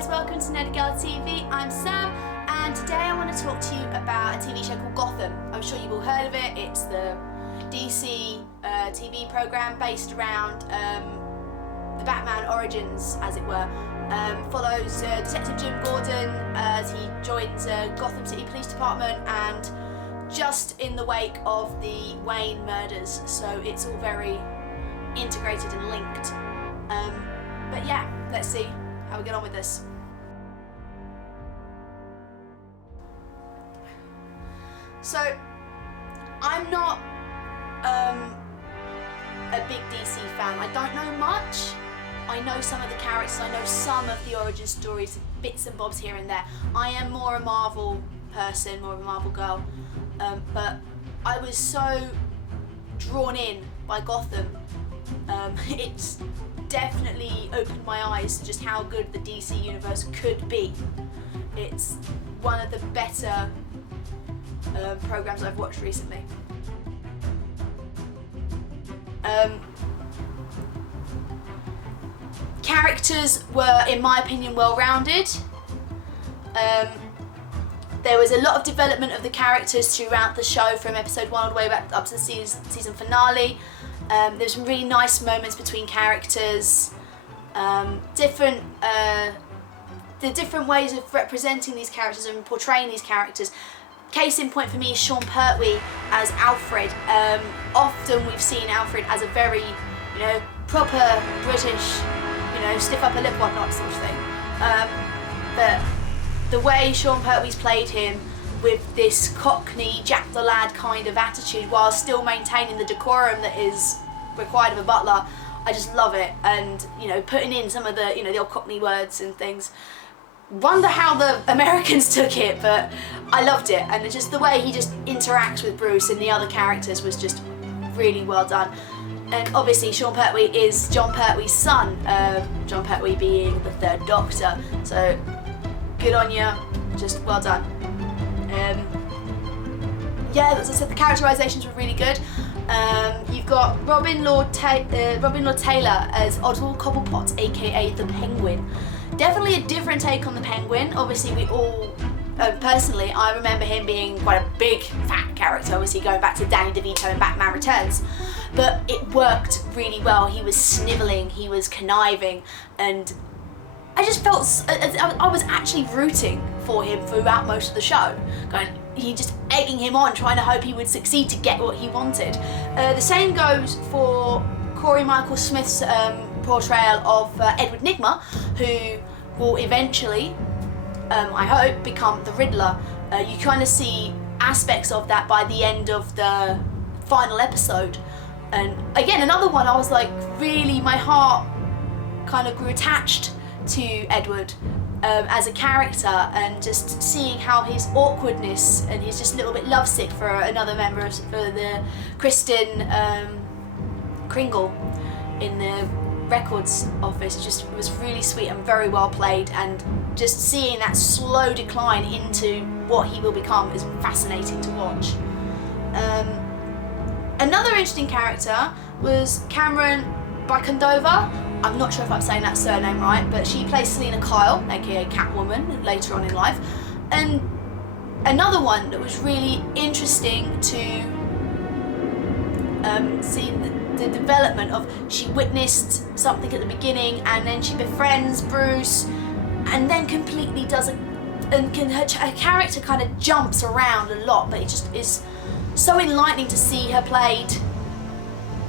guys, welcome to nerdygirltv. I'm Sam, and today I want to talk to you about a TV show called Gotham. I'm sure you've all heard of it. It's the DC TV program based around the Batman origins, as it were. Follows Detective Jim Gordon as he joins Gotham City Police Department, and just in the wake of the Wayne murders, so it's all very integrated and linked. But yeah, let's see how we get on with this. So, I'm not a big DC fan. I don't know much. I know some of the characters, I know some of the origin stories, bits and bobs here and there. I am more a Marvel person, more of a Marvel girl. But I was so drawn in by Gotham. It's definitely opened my eyes to just how good the DC universe could be. It's one of the better programs I've watched recently. Characters were, in my opinion, well-rounded. There was a lot of development of the characters throughout the show, from episode 1 all the way back up to the season finale. There's some really nice moments between characters. The different ways of representing these characters and portraying these characters. Case in point for me is Sean Pertwee as Alfred. Often we've seen Alfred as a very, proper British, stiff upper lip, whatnot sort of thing. But the way Sean Pertwee's played him with this Cockney, Jack the Lad kind of attitude, while still maintaining the decorum that is required of a butler, I just love it. And putting in some of the the old Cockney words and things. Wonder how the Americans took it, but I loved it. And just the way he just interacts with Bruce and the other characters was just really well done. And obviously Sean Pertwee is John Pertwee's son, John Pertwee being the third Doctor. So good on you, just well done. Yeah, as I said, the characterizations were really good. You've got Robin Lord Taylor as Oswald Cobblepot, aka the Penguin. Definitely a different take on the Penguin. Obviously, we all, personally, I remember him being quite a big, fat character, obviously going back to Danny DeVito and Batman Returns. But it worked really well. He was snivelling, he was conniving, and I just felt, I was actually rooting for him throughout most of the show. He just egging him on, trying to hope he would succeed to get what he wanted. The same goes for Corey Michael Smith's portrayal of Edward Nygma, who will eventually, I hope, become the Riddler. You kind of see aspects of that by the end of the final episode. And again, another one, I was like, really, my heart kind of grew attached to Edward as a character, and just seeing how his awkwardness, and he's just a little bit lovesick for another member of the Kristen Kringle in the records office. Just was really sweet and very well played, and just seeing that slow decline into what he will become is fascinating to watch. Another interesting character was Cameron Bicondova. I'm not sure if I'm saying that surname right, but she plays Selena Kyle, aka Catwoman, later on in life. And another one that was really interesting to see the development of. She witnessed something at the beginning, and then she befriends Bruce, and then completely her character kind of jumps around a lot, but it just is so enlightening to see her played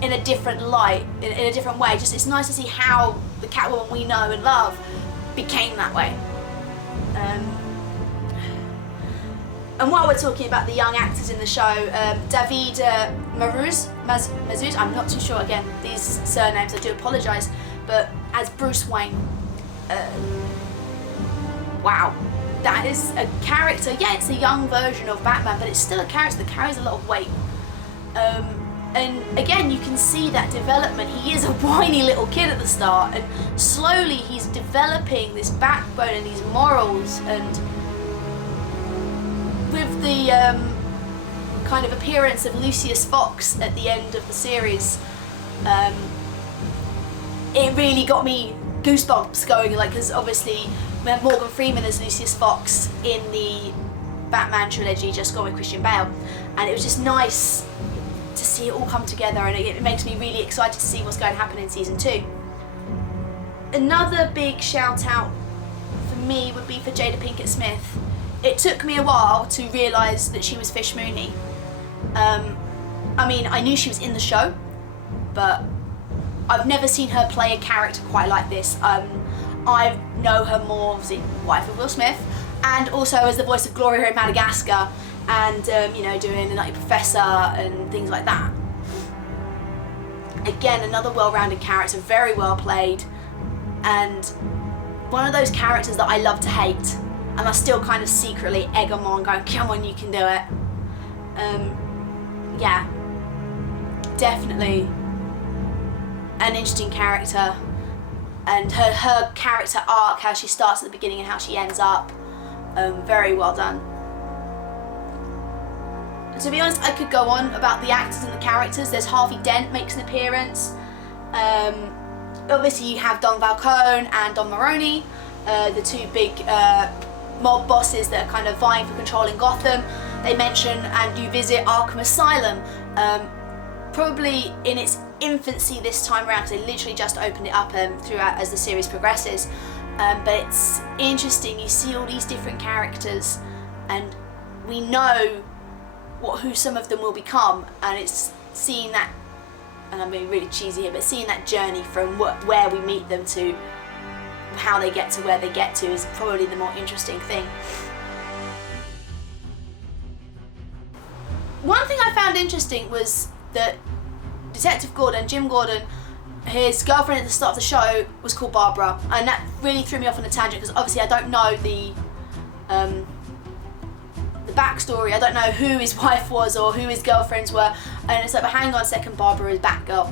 in a different light, in a different way. Just, it's nice to see how the Catwoman we know and love became that way. And while we're talking about the young actors in the show, David Mazouz, I'm not too sure, again, these surnames, I do apologise, but as Bruce Wayne, wow. That is a character, yeah, it's a young version of Batman, but it's still a character that carries a lot of weight. And again, you can see that development. He is a whiny little kid at the start, and slowly he's developing this backbone and these morals, and with the kind of appearance of Lucius Fox at the end of the series, it really got me goosebumps going, like, because obviously Morgan Freeman as Lucius Fox in the Batman trilogy just gone with Christian Bale, and it was just nice to see it all come together, and it makes me really excited to see what's going to happen in season 2. Another big shout out for me would be for Jada Pinkett Smith. It took me a while to realise that she was Fish Mooney. I mean, I knew she was in the show, but I've never seen her play a character quite like this. I know her more, obviously, wife of Will Smith, and also as the voice of Gloria in Madagascar, and you know, doing The Nutty Professor and things like that. Again, another well-rounded character, very well played, and one of those characters that I love to hate, and I still kind of secretly egg them on, going, come on, you can do it. Yeah, definitely an interesting character, and her character arc, how she starts at the beginning and how she ends up, very well done. To be honest, I could go on about the actors and the characters. There's Harvey Dent makes an appearance. Obviously you have Don Falcone and Don Maroney, the two big mob bosses that are kind of vying for control in Gotham. They mention and you visit Arkham Asylum, probably in its infancy this time around, because they literally just opened it up throughout as the series progresses. But it's interesting, you see all these different characters, and we know who some of them will become, and it's seeing that, and I'm being really cheesy here, but seeing that journey from where we meet them to how they get to where they get to is probably the more interesting thing. One thing I found interesting was that Detective Gordon, Jim Gordon, his girlfriend at the start of the show was called Barbara, and that really threw me off on a tangent, because obviously I don't know the backstory. I don't know who his wife was or who his girlfriends were, and it's like, but hang on a second, Barbara is Batgirl.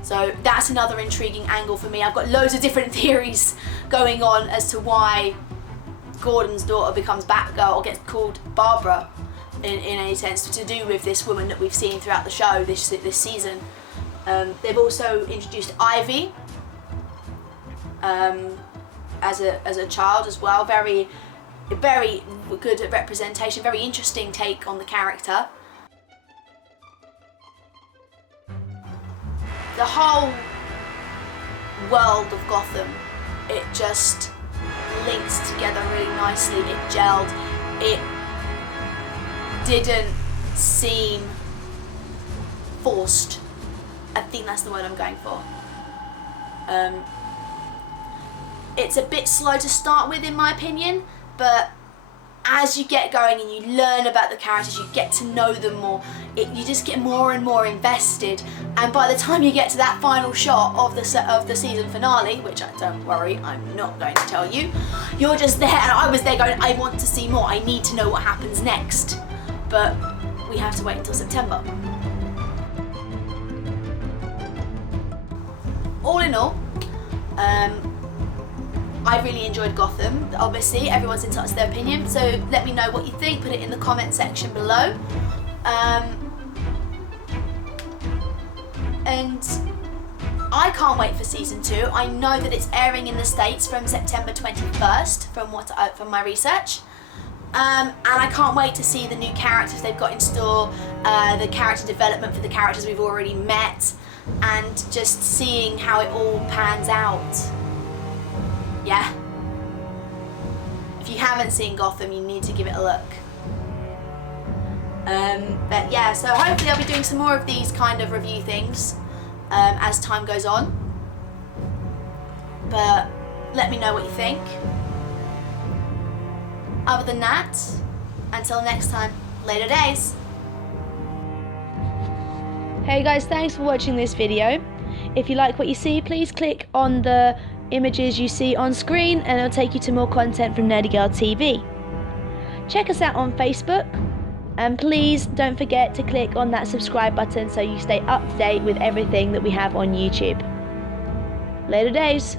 So that's another intriguing angle for me. I've got loads of different theories going on as to why Gordon's daughter becomes Batgirl or gets called Barbara in any sense, to do with this woman that we've seen throughout the show this season. They've also introduced Ivy as a child as well. Very good representation, very interesting take on the character. The whole world of Gotham, it just links together really nicely, it gelled, it didn't seem forced. I think that's the word I'm going for. It's a bit slow to start with in my opinion, but as you get going and you learn about the characters, you get to know them more, you just get more and more invested, and by the time you get to that final shot of the season finale, which, don't worry, I'm not going to tell you, you're just there, and I was there going, I want to see more, I need to know what happens next, but we have to wait until September. All in all, I really enjoyed Gotham. Obviously, everyone's entitled to their opinion, so let me know what you think, put it in the comment section below. And I can't wait for season 2. I know that it's airing in the States from September 21st, from my research. And I can't wait to see the new characters they've got in store, the character development for the characters we've already met, and just seeing how it all pans out. Yeah. If you haven't seen Gotham, you need to give it a look. But yeah, so hopefully I'll be doing some more of these kind of review things as time goes on. But let me know what you think. Other than that, until next time, later days. Hey guys, thanks for watching this video. If you like what you see, please click on the images you see on screen and it'll take you to more content from nerdygirltv. Check us out on Facebook, and please don't forget to click on that subscribe button so you stay up to date with everything that we have on YouTube. Later days.